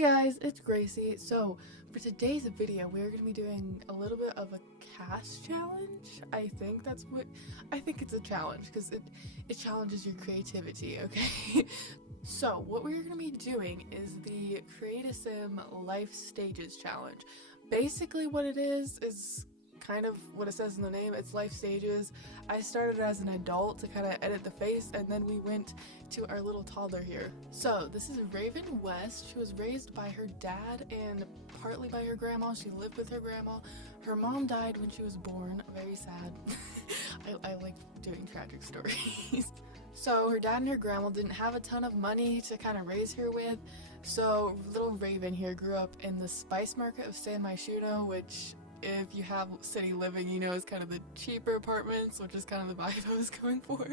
Hey guys, it's Gracie. So for today's video, we're going to be doing a little bit of a cast challenge. I think it's a challenge because it challenges your creativity, okay? So what we're going to be doing is the Create a Sim Life Stages Challenge. Basically what it is kind of what it says in the name. It's life stages. I started as an adult to kind of edit the face, and then we went to our little toddler here. So this is Raven West. She was raised by her dad and partly by her grandma. She lived with her grandma. Her mom died when she was born. Very sad. I like doing tragic stories. So her dad and her grandma didn't have a ton of money to kind of raise her with, so little Raven here grew up in the spice market of San Myshuno, which if you have city living, you know, is kind of the cheaper apartments, which is kind of the vibe I was going for.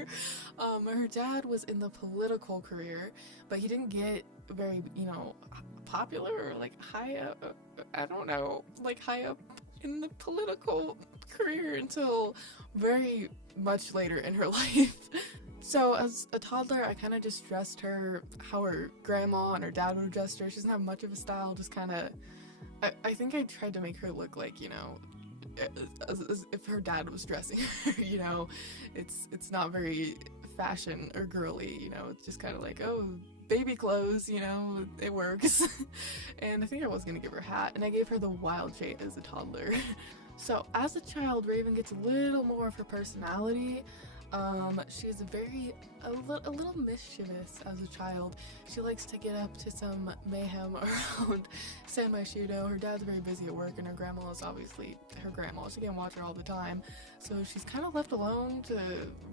Her dad was in the political career, but he didn't get very, popular or like high up, I don't know, like high up in the political career until very much later in her life. So as a toddler, I kind of just dressed her how her grandma and her dad would have dressed her. She doesn't have much of a style, just kind of, I think I tried to make her look like, as if her dad was dressing her, it's not very fashion or girly, it's just kind of like, oh, baby clothes, it works. And I think I was going to give her a hat, and I gave her the wild shade as a toddler. So as a child, Raven gets a little more of her personality. She's a little mischievous as a child. She likes to get up to some mayhem around San Myshuno. Her dad's very busy at work, and her grandma is obviously her grandma. She can't watch her all the time, so she's kind of left alone to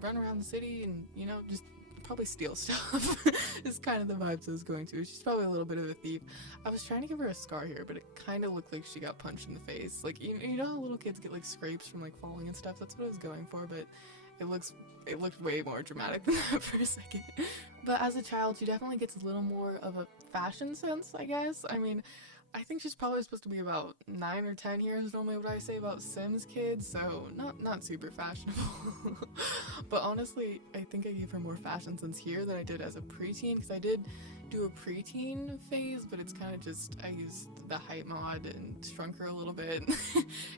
run around the city and, just probably steal stuff. Is kind of the vibes I was going to. She's probably a little bit of a thief. I was trying to give her a scar here, but it kind of looked like she got punched in the face. Like, you know how little kids get like scrapes from like falling and stuff? That's what I was going for, but it looked way more dramatic than that for a second. But as a child, she definitely gets a little more of a fashion sense, I guess. I mean, I think she's probably supposed to be about 9 or 10 years, normally what I say about Sims kids, so not super fashionable. But honestly, I think I gave her more fashion sense here than I did as a preteen, because I did do a preteen phase, but it's kind of just, I used the height mod and shrunk her a little bit,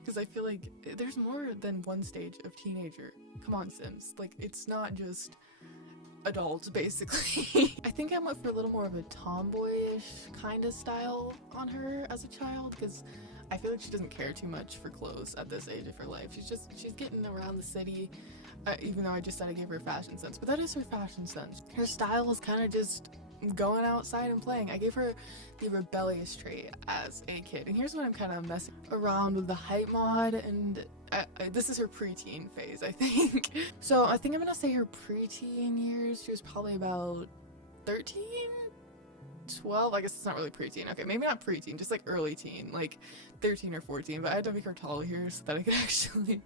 because I feel like there's more than one stage of teenager. Come on, Sims. Like, it's not just adult, basically. I think I went for a little more of a tomboyish kind of style on her as a child, because I feel like she doesn't care too much for clothes at this age of her life. She's getting around the city, even though I just said I gave her fashion sense, but that is her fashion sense. Her style is kind of just going outside and playing. I gave her the rebellious trait as a kid, and here's when I'm kind of messing around with the height mod, and this is her preteen phase, I think. So I think I'm gonna say her preteen years, she was probably about 13? 12? I guess it's not really preteen. Okay, maybe not preteen, just like early teen, like 13 or 14, but I had to make her tall here so that I could actually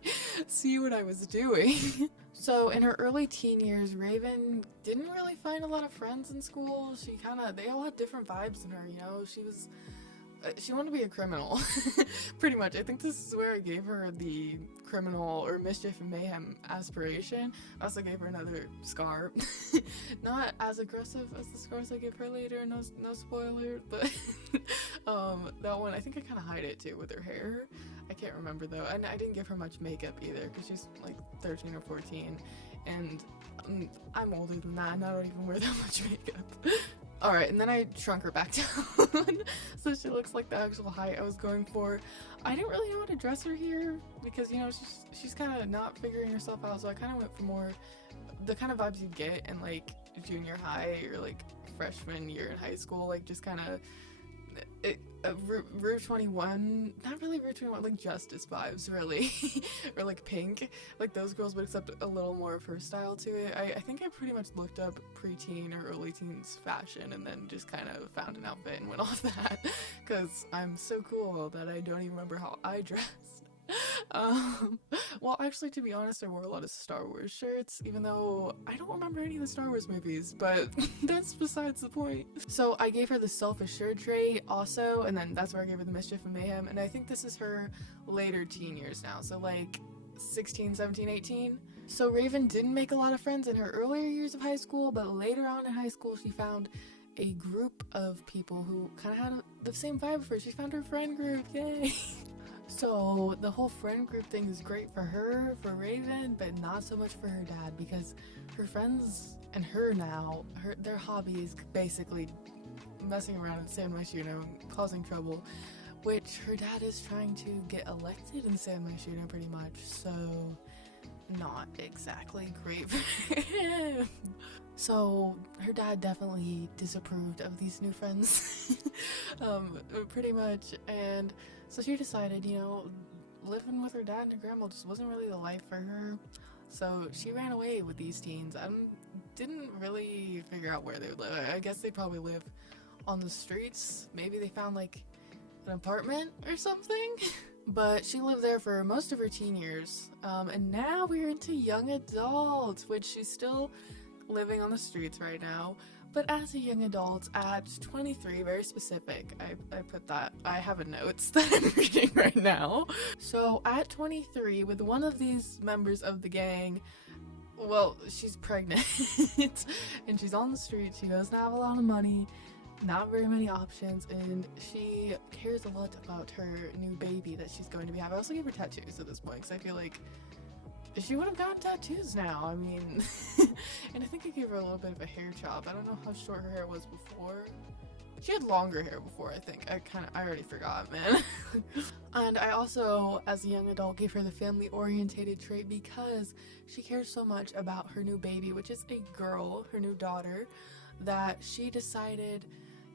see what I was doing. So in her early teen years, Raven didn't really find a lot of friends in school. They all had different vibes in her, she wanted to be a criminal, pretty much. I think this is where I gave her the criminal or mischief and mayhem aspiration. I also gave her another scar. Not as aggressive as the scars I gave her later, no spoiler, but that one, I think I kind of hide it too with her hair. I can't remember though, and I didn't give her much makeup either because she's like 13 or 14, and I'm older than that, and I don't even wear that much makeup. Alright, and then I shrunk her back down so she looks like the actual height I was going for. I didn't really know how to dress her here because, she's kind of not figuring herself out, so I kind of went for more the kind of vibes you get in like junior high or like freshman year in high school, like just kind of Rue 21, not really Rue 21, like Justice vibes, really. Or like Pink, like those girls, but except a little more of her style to it. I think I pretty much looked up preteen or early teens fashion and then just kind of found an outfit and went off that, because I'm so cool that I don't even remember how I dressed. Well, actually, to be honest, I wore a lot of Star Wars shirts, even though I don't remember any of the Star Wars movies, but that's besides the point. So I gave her the self-assured trait also, and then that's where I gave her the mischief and mayhem, and I think this is her later teen years now, so like 16, 17, 18. So Raven didn't make a lot of friends in her earlier years of high school, but later on in high school she found a group of people who kind of had the same vibe for her. She found her friend group, yay! So the whole friend group thing is great for her, for Raven, but not so much for her dad, because her friends and her now, their hobby is basically messing around in San Myshuno, causing trouble, which her dad is trying to get elected in San Myshuno pretty much, so not exactly great for him. So her dad definitely disapproved of these new friends, pretty much, and so she decided, you know, living with her dad and her grandma just wasn't really the life for her, so she ran away with these teens. I didn't really figure out where they would live. I guess they probably live on the streets. Maybe they found like an apartment or something. But she lived there for most of her teen years, and now we're into young adult, which she's still living on the streets right now, but as a young adult at 23, very specific, I put that, I have a notes that I'm reading right now. So at 23, with one of these members of the gang, well, she's pregnant, and she's on the street, she doesn't have a lot of money, not very many options, and she cares a lot about her new baby that she's going to be having. I also gave her tattoos at this point, because I feel like she would have gotten tattoos now, I mean, and I think I gave her a little bit of a hair chop. I don't know how short her hair was before. She had longer hair before, I think. I already forgot, man. And I also, as a young adult, gave her the family-orientated trait because she cares so much about her new baby, which is a girl, her new daughter, that she decided,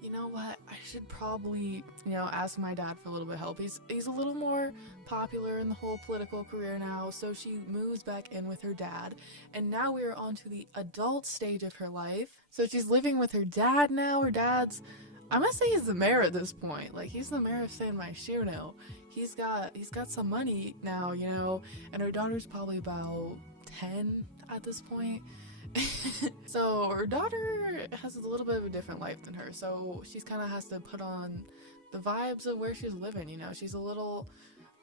you know what, I should probably, you know, ask my dad for a little bit of help. He's a little more popular in the whole political career now, so she moves back in with her dad, and now we are on to the adult stage of her life. So she's living with her dad now. Her dad's, I must say, he's the mayor at this point. Like, he's the mayor of San Myshuno. He's got some money now, you know, and her daughter's probably about 10 at this point. So her daughter has a little bit of a different life than her, so she's kind of has to put on the vibes of where she's living, you know. She's a little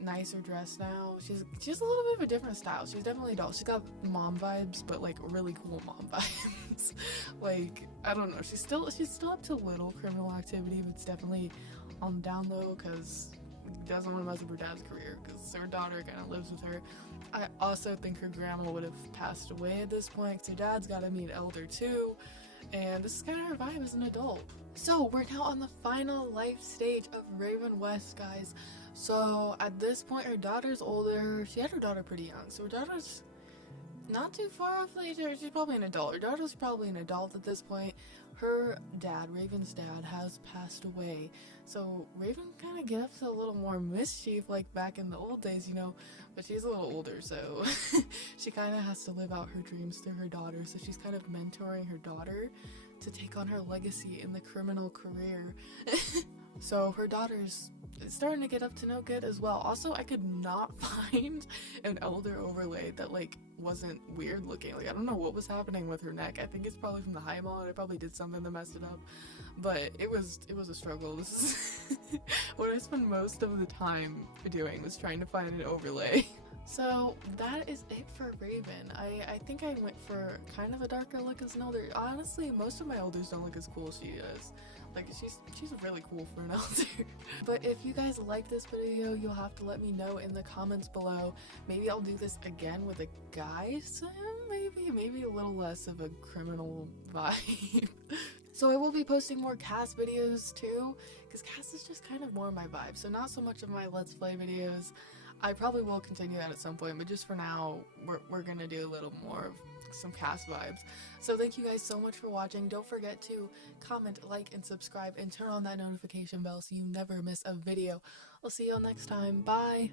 nicer dressed now. She's a little bit of a different style. She's definitely adult. She's got mom vibes, but like really cool mom vibes. Like, I don't know, she's still up to little criminal activity, but it's definitely on the down low because doesn't want to mess up her dad's career because her daughter kind of lives with her. I also think her grandma would have passed away at this point because her dad's got to be an elder too, and this is kind of her vibe as an adult. So we're now on the final life stage of Raven West, guys. So at this point, her daughter's older. She had her daughter pretty young, so her daughter's not too far off later. She's probably an adult. Her daughter's probably an adult at this point. Her dad, Raven's dad, has passed away. So Raven kind of gets a little more mischief like back in the old days, you know, but she's a little older, so she kind of has to live out her dreams through her daughter. So she's kind of mentoring her daughter to take on her legacy in the criminal career. So her daughter's starting to get up to no good as well. Also, I could not find an elder overlay that like wasn't weird looking. Like, I don't know what was happening with her neck. I think it's probably from the highball, and I probably did something to mess it up, but it was a struggle. This is what I spent most of the time doing, was trying to find an overlay. So that is it for Raven. I think I went for kind of a darker look as an elder. Honestly, most of my elders don't look as cool as she does. Like, she's really cool for an elder. But if you guys like this video, you'll have to let me know in the comments below. Maybe I'll do this again with a guy sim, maybe a little less of a criminal vibe. So I will be posting more cast videos too, because cast is just kind of more my vibe. So not so much of my Let's Play videos. I probably will continue that at some point, but just for now, we're gonna do a little more of some cast vibes. So thank you guys so much for watching. Don't forget to comment, like, and subscribe, and turn on that notification bell so you never miss a video. I'll see you all next time. Bye!